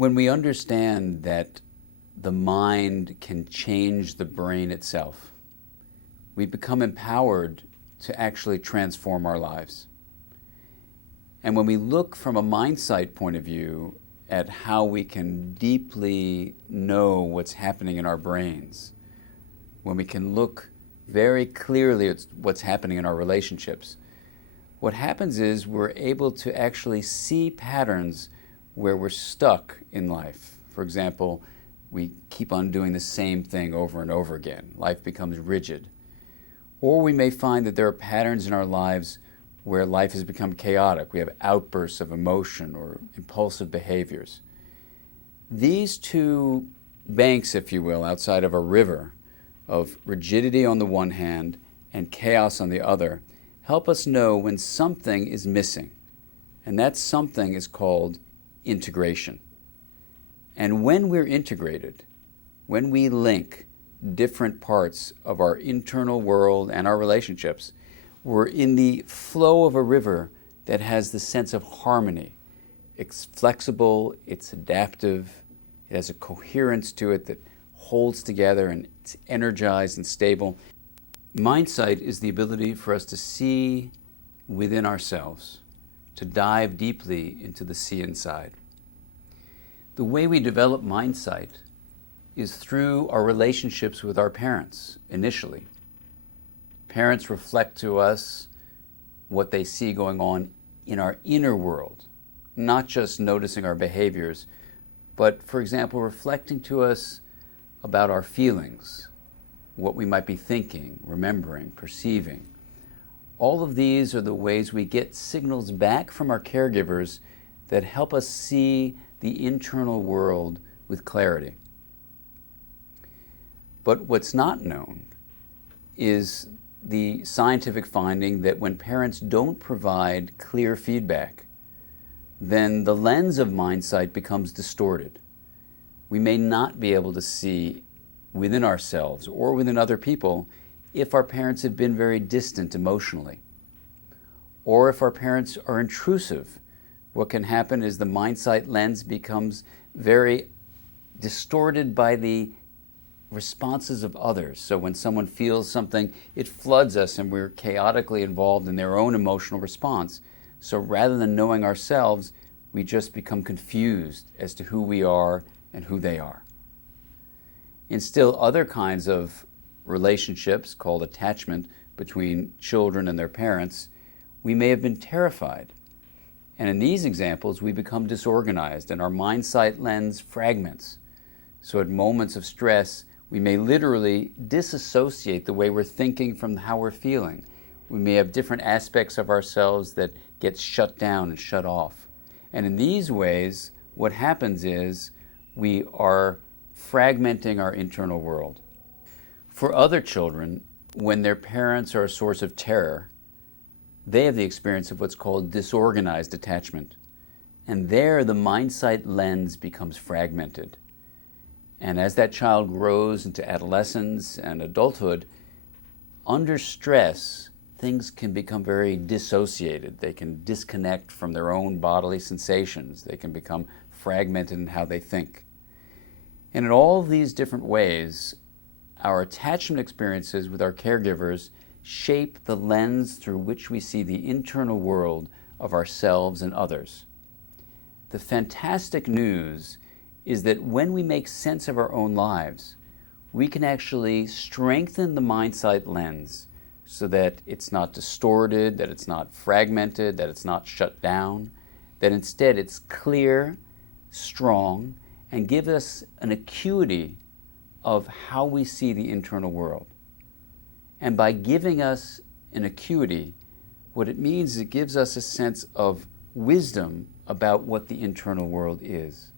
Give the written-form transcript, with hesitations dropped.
When we understand that the mind can change the brain itself, we become empowered to actually transform our lives. And when we look from a Mindsight point of view at how we can deeply know what's happening in our brains, when we can look very clearly at what's happening in our relationships, what happens is we're able to actually see patterns where we're stuck in life. For example, we keep on doing the same thing over and over again. Life becomes rigid. Or we may find that there are patterns in our lives where life has become chaotic. We have outbursts of emotion or impulsive behaviors. These two banks, if you will, outside of a river of rigidity on the one hand and chaos on the other, help us know when something is missing. And that something is called integration. And when we're integrated, when we link different parts of our internal world and our relationships, we're in the flow of a river that has the sense of harmony. It's flexible, it's adaptive, it has a coherence to it that holds together, and it's energized and stable. Mindsight is the ability for us to see within ourselves, to dive deeply into the sea inside. The way we develop Mindsight is through our relationships with our parents initially. Parents reflect to us what they see going on in our inner world, not just noticing our behaviors, but, for example, reflecting to us about our feelings, what we might be thinking, remembering, perceiving. All of these are the ways we get signals back from our caregivers that help us see the internal world with clarity. But what's not known is the scientific finding that when parents don't provide clear feedback, then the lens of Mindsight becomes distorted. We may not be able to see within ourselves or within other people if our parents have been very distant emotionally, or if our parents are intrusive. What can happen is the Mindsight lens becomes very distorted by the responses of others. So when someone feels something, it floods us and we're chaotically involved in their own emotional response. So rather than knowing ourselves, we just become confused as to who we are and who they are. In still other kinds of relationships called attachment between children and their parents, we may have been terrified. And in these examples, we become disorganized and our Mindsight lens fragments. So at moments of stress, we may literally disassociate the way we're thinking from how we're feeling. We may have different aspects of ourselves that get shut down and shut off. And in these ways, what happens is we are fragmenting our internal world. For other children, when their parents are a source of terror, they have the experience of what's called disorganized attachment. And there, the Mindsight lens becomes fragmented. And as that child grows into adolescence and adulthood, under stress, things can become very dissociated. They can disconnect from their own bodily sensations. They can become fragmented in how they think. And in all these different ways, our attachment experiences with our caregivers shape the lens through which we see the internal world of ourselves and others. The fantastic news is that when we make sense of our own lives, we can actually strengthen the Mindsight lens so that it's not distorted, that it's not fragmented, that it's not shut down, that instead it's clear, strong, and give us an acuity of how we see the internal world. And by giving us an acuity, what it means is it gives us a sense of wisdom about what the internal world is.